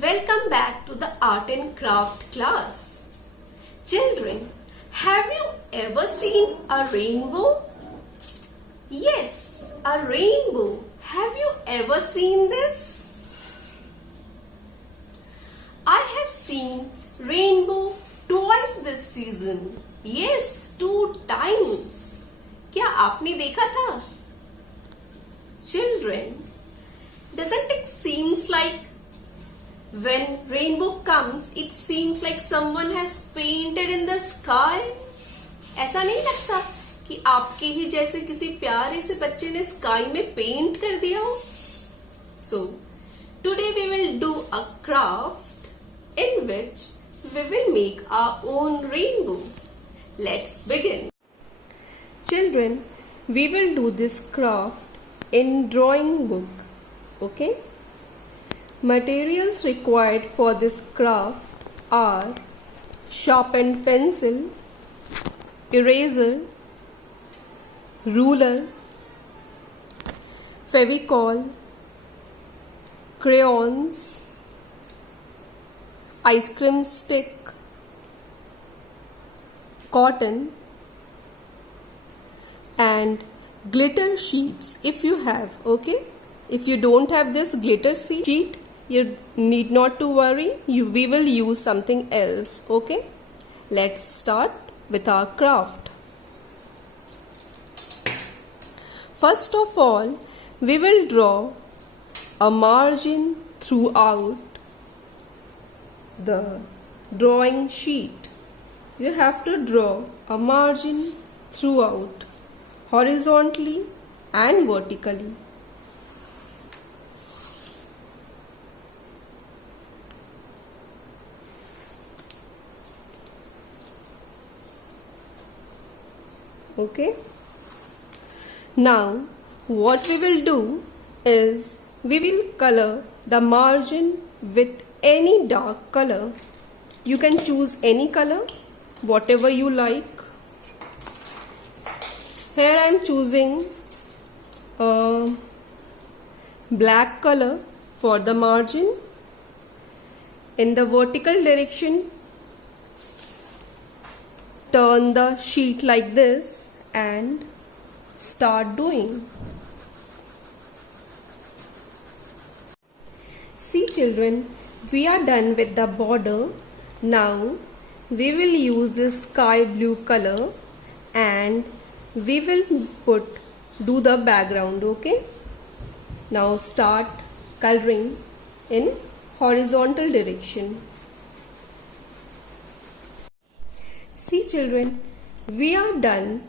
Welcome back to the art and craft class. Children, have you ever seen a rainbow? Yes, a rainbow. Have you ever seen this? I have seen rainbow twice this season. Yes, 2 times. क्या आपने देखा था? Children, doesn't it seems like when rainbow comes, it seems like someone has painted in the sky? ऐसा नहीं लगता कि आपके ही जैसे किसी प्यारे से बच्चे ने स्काई में पेंट कर दिया हो? So, today we will do a craft in which we will make our own rainbow. Let's begin. Children, we will do this craft in drawing book. Okay? Materials required for this craft are sharpened pencil, eraser, ruler, Fevicol, crayons, ice cream stick, cotton, and glitter sheets if you have. Okay, if you don't have this glitter sheet, you need not to worry, we will use something else. Okay, let's start with our craft. First of all, we will draw a margin throughout the drawing sheet. You have to draw a margin throughout, horizontally and vertically. Okay. Now what we will do is we will color the margin with any dark color. You can choose any color, whatever you like. Here I am choosing black color for the margin. In the vertical direction, turn the sheet like this and start doing. See children, we are done with the border. Now we will use this sky blue color and we will do the background. Okay, now start coloring in horizontal direction. See children, we are done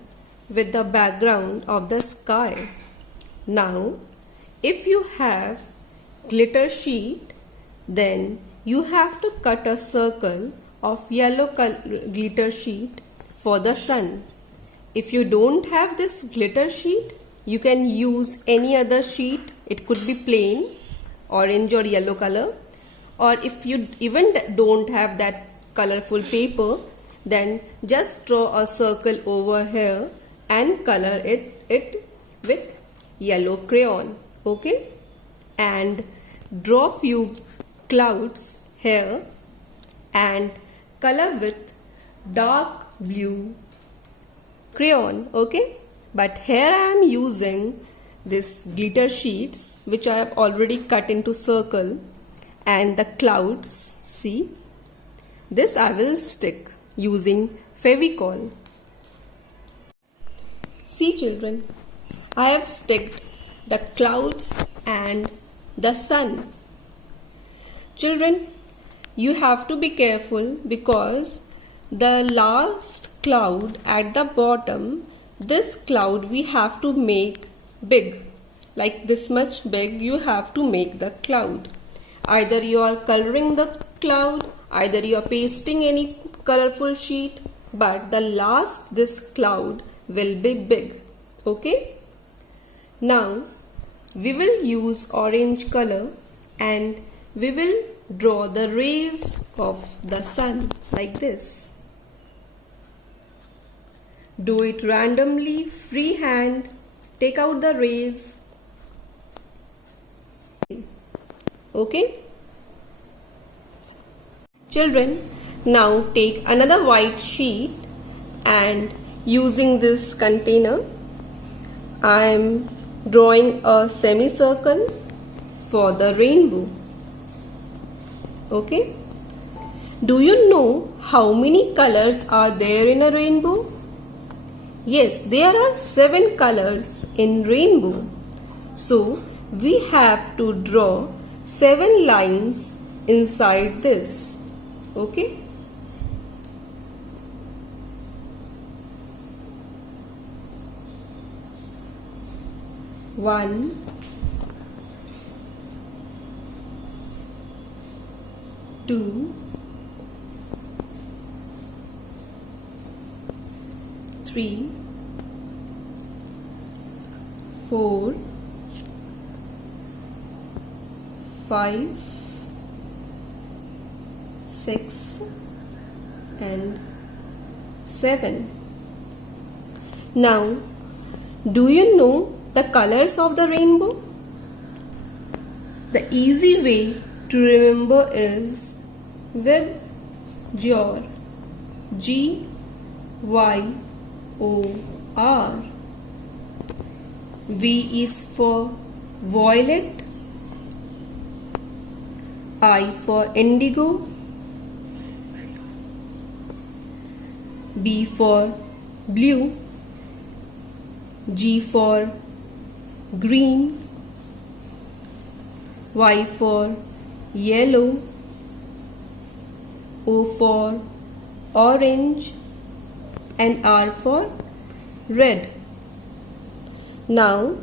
with the background of the sky. Now if you have glitter sheet, then you have to cut a circle of yellow glitter sheet for the sun. If you don't have this glitter sheet, you can use any other sheet. It could be plain, orange or yellow color, or if you even don't have that colorful paper, then just draw a circle over here and color it with yellow crayon. Okay, and draw few clouds here and color with dark blue crayon. Okay, but here I am using this glitter sheets which I have already cut into circle, and the clouds, see, this I will stick using Fevicol. See children, I have sticked the clouds and the sun. Children, you have to be careful because the last cloud at the bottom, this cloud we have to make big, like this much big you have to make the cloud. Either you are coloring the cloud, either you are pasting any colorful sheet, but the last this cloud will be big. Okay, now we will use orange color and we will draw the rays of the sun like this. Do it randomly, free hand, take out the rays. Okay, Children, now take another white sheet and using this container, I am drawing a semicircle for the rainbow. Okay? Do you know how many colors are there in a rainbow? Yes, there are 7 colors in rainbow. So, we have to draw 7 lines inside this. Okay? One, two, 3, 4, 5, 6 and 7. Now, do you know the colors of the rainbow? The easy way to remember is Gyor. G-Y-O-R. V is for violet, I for indigo, B for blue, G for green, Y for yellow, O for orange and R for red. Now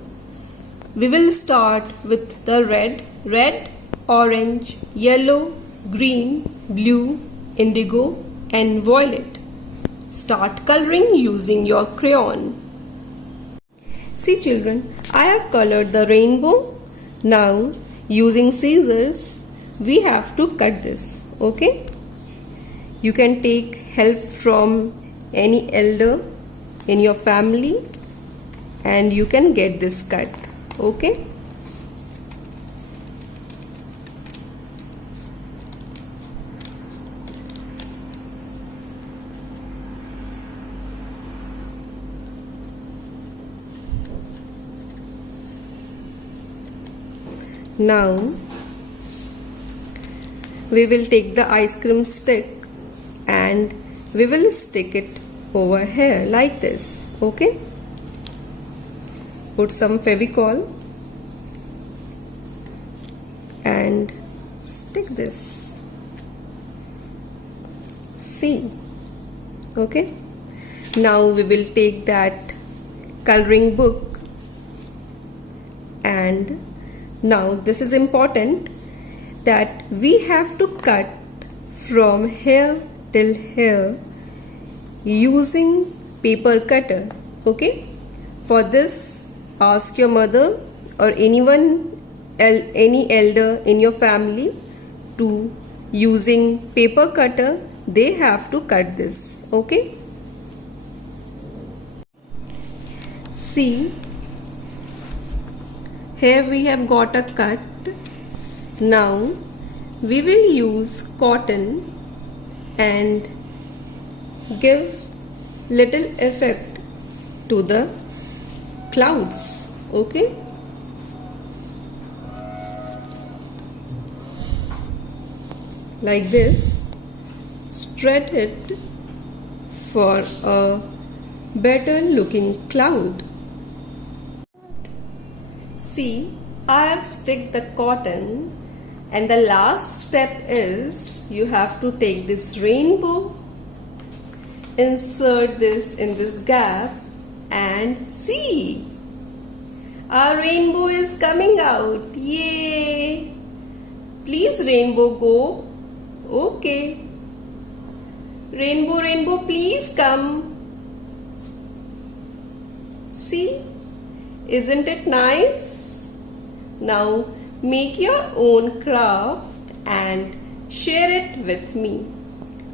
we will start with the red, orange, yellow, green, blue, indigo and violet. Start coloring using your crayon. See children, I have colored the rainbow. Now using scissors we have to cut this. Okay? You can take help from any elder in your family and you can get this cut. Okay? Now we will take the ice cream stick and we will stick it over here like this. Okay? Put some Fevicol and stick this. See? Okay? Now we will take that coloring book and now this is important that we have to cut from here till here using paper cutter. Okay? For this ask your mother or any elder in your family to using paper cutter. They have to cut this. Okay? See, here we have got a cut. Now we will use cotton and give little effect to the clouds. Okay? Like this. Spread it for a better looking cloud. See, I have stick the cotton and the last step is you have to take this rainbow, insert this in this gap and see, our rainbow is coming out. Yay! Please rainbow go. Okay. Rainbow, rainbow, please come. See, isn't it nice? Now make your own craft and share it with me.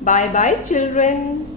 Bye bye children.